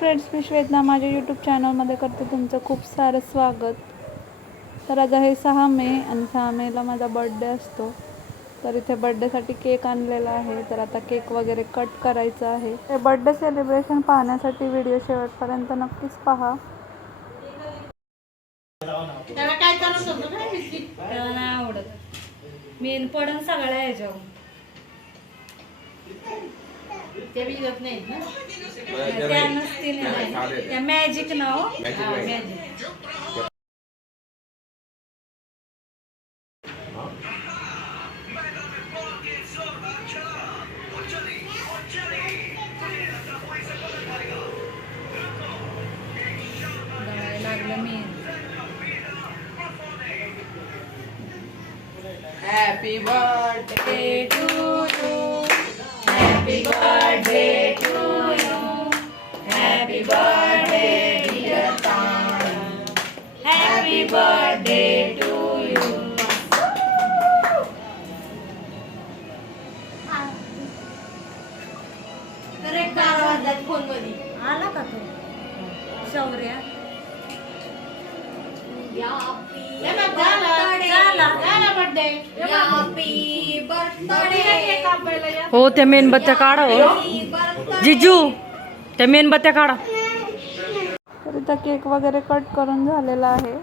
Friends, मी श्वेता माझ्या YouTube चॅनलमध्ये करते तुमचं खूप सारं स्वागत. तर आज आहे 6 मे आणि 6 मेला माझा बड्डे असतो. तर इथे बड्डेसाठी केक आणलेला आहे. तर आता केक वगैरे कट करायचं आहे. हे बड्डे सेलिब्रेशन पाहण्यासाठी व्हिडिओ शेवटपर्यंत नक्कीच पहा. त्याला काय करत होतं काय बिस्किट त्याला नाही आवडत. मेन पडन सगळ्या ह्याच्यावर ते विकत नाहीत ना, त्या नसतील त्या मॅजिक ना हो मॅजिक. लागलं मी Happy birthday to you, happy birthday to you, happy birthday dear Tara, happy birthday to you. Correct आवाजात फोन मध्ये आला का तो शौर्या? हो त्या मेणबत्त्या काढा. हो जिजू त्या मेणबत्त्या काढा. तर इथं केक वगैरे कट करून झालेला आहे.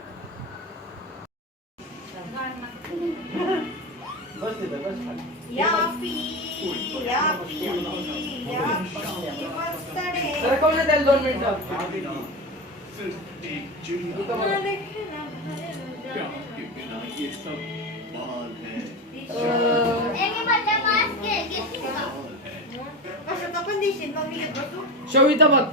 शोभिता बघ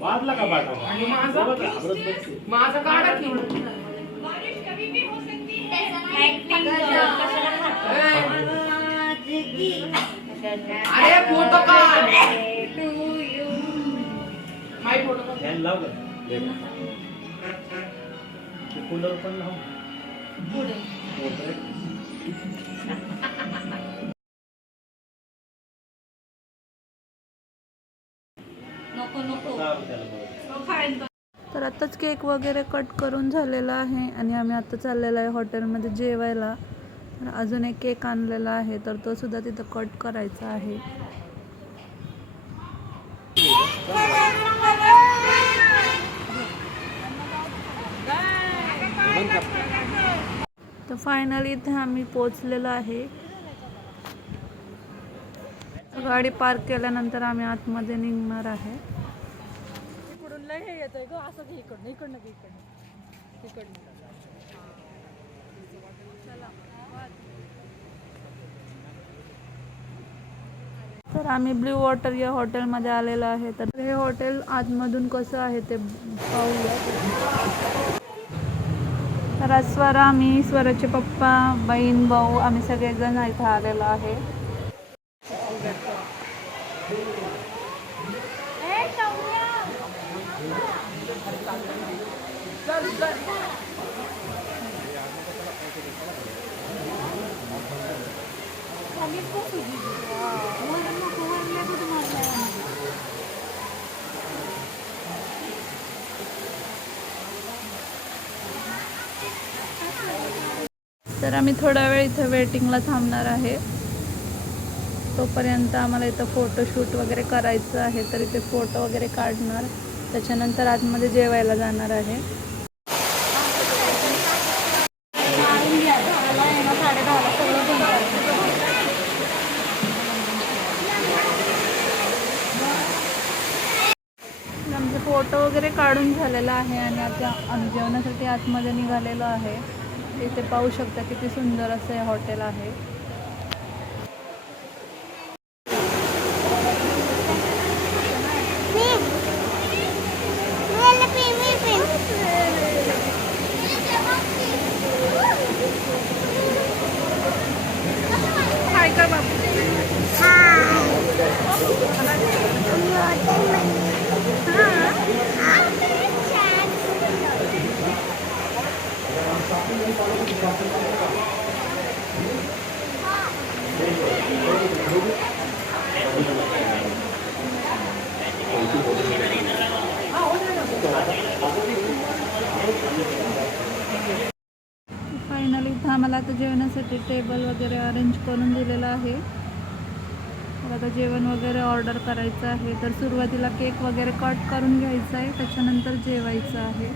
वाजला का बाटा आणि माझा काढा की अरे फोटो काढ माय फोटो काढ. फॅन लाव कूलर पण लाव नको नको. तर आत्ताच केक वगैरे कट करून झालेला आहे आणि आम्ही आता चाललेलो आहे हॉटेलमध्ये जेवायला. तर अजून एक केक आणलेला आहे, तर तो सुद्धा तिथं कट करायचा आहे. तर फायनली इथे आम्ही पोचलेलो आहे. गाडी पार्क केल्यानंतर आम्ही आतमध्ये निघणार आहे. तर आम्ही ब्ल्यू वॉटर या हॉटेलमध्ये आलेलो आहे. तर हे हॉटेल आतमधून कसं आहे ते पाहूया. तर आज मी स्वराचे पप्पा, बहीण, भाऊ आम्ही सगळेजण इथं आलेलो आहे. तर आम्ही थोडा वेळ इथं वेटिंगला थांबणार आहे. तोपर्यंत आम्हाला इथं फोटोशूट वगैरे करायचं आहे. तर इथे फोटो वगैरे काढणार, त्याच्यानंतर आतमध्ये जेवायला जाणार आहे. आमचे फोटो वगैरे काढून झालेला आहे आणि आता आम्ही जेवणासाठी आतमध्ये निघालेलो आहे. इथे पाहू शकता किती सुंदर असं हे हॉटेल आहे. हाय का बाबू? आता जेवणासाठी टेबल वगैरे अरेंज करून दिलेलं आहे. तर आता जेवण वगैरे ऑर्डर करायचं आहे. तर सुरुवातीला केक वगैरे कट करून घ्यायचा आहे, त्याच्यानंतर जेवायचं आहे.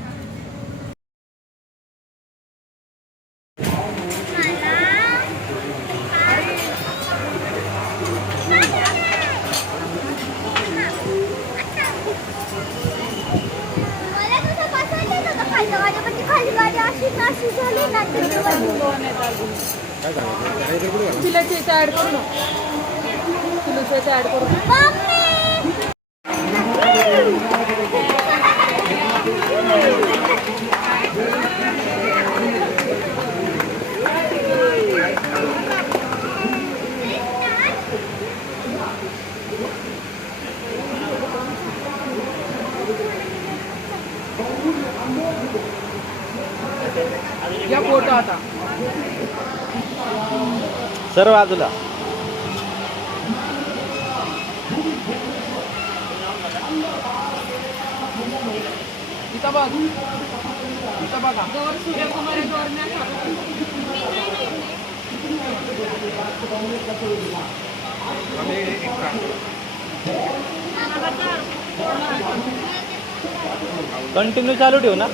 या फोटो आता सर्व बाजूला इथं बघ, इथं बघा. कंटिन्यू चालू ठेव ना.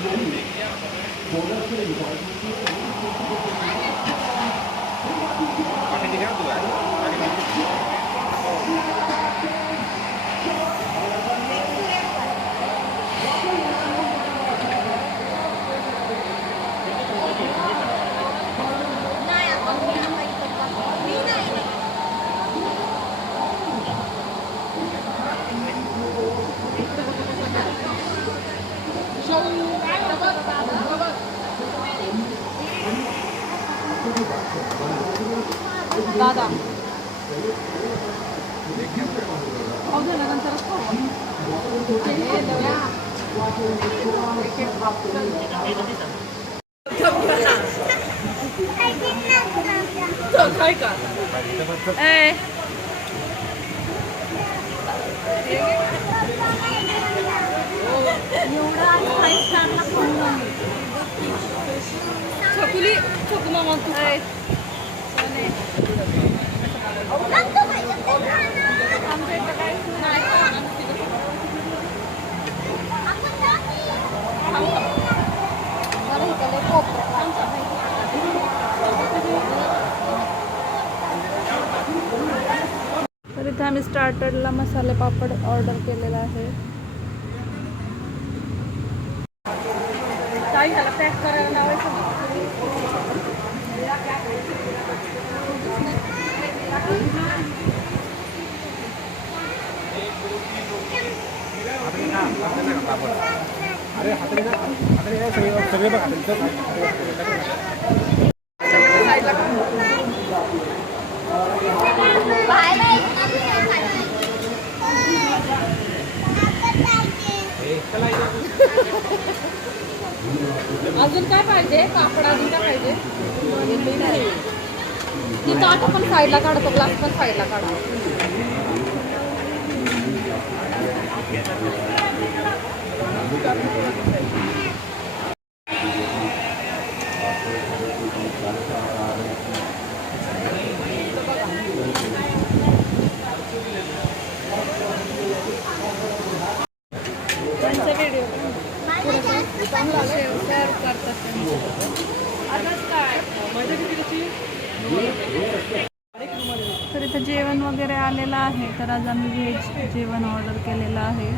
दादा काय का छकुली छकू मामा तू तर इथे आम्ही स्टार्टरला मसाले पापड ऑर्डर केलेला आहे. पॅक करायला लावायचं. अरे सगळे बघा अजून काय पाहिजे? कापड अजून काय पाहिजे? ती ताट पण साईडला काढतो, ग्लास पण साईडला काढा. त्यांचा व्हिडिओ चांगला शेअर करतात त्यांनी. तर इथं जेवण वगैरे आलेलं आहे. तर आज आम्ही व्हेज जेवण ऑर्डर केलेलं आहे.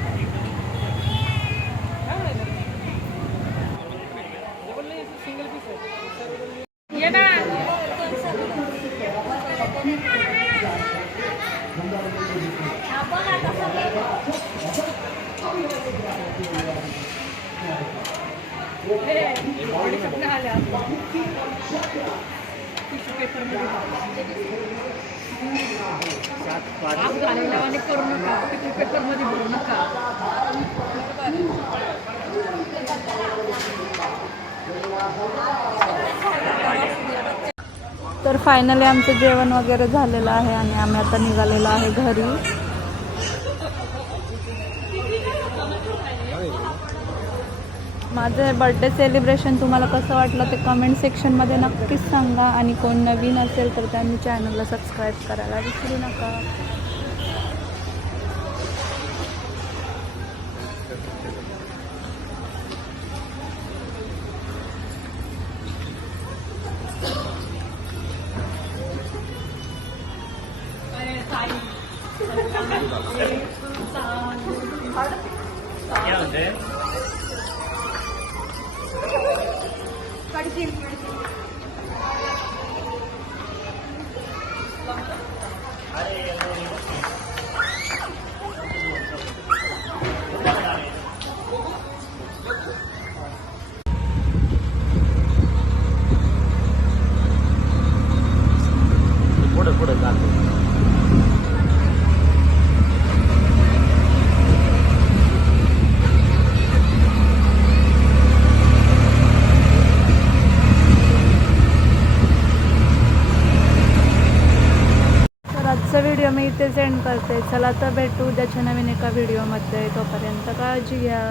ये ना. करू नका, पेपर मध्ये भरू नका. तर फायनली आमचं जेवण वगैरे झालेलं आहे आणि आम्ही आता निघालेलो आहे घरी. माझं हे बड्डे सेलिब्रेशन तुम्हाला कसं वाटलं ते कमेंट सेक्शनमध्ये नक्कीच सांगा. आणि कोण नवीन असेल तर त्यांनी चॅनलला सबस्क्राईब करायला विसरू नका. पुढे पुढे चालतो. तर आजचा व्हिडिओ मी इथे सेंड करते. चला तर भेटू उद्याच्या नवीन एका व्हिडिओमध्ये. तोपर्यंत काळजी घ्या.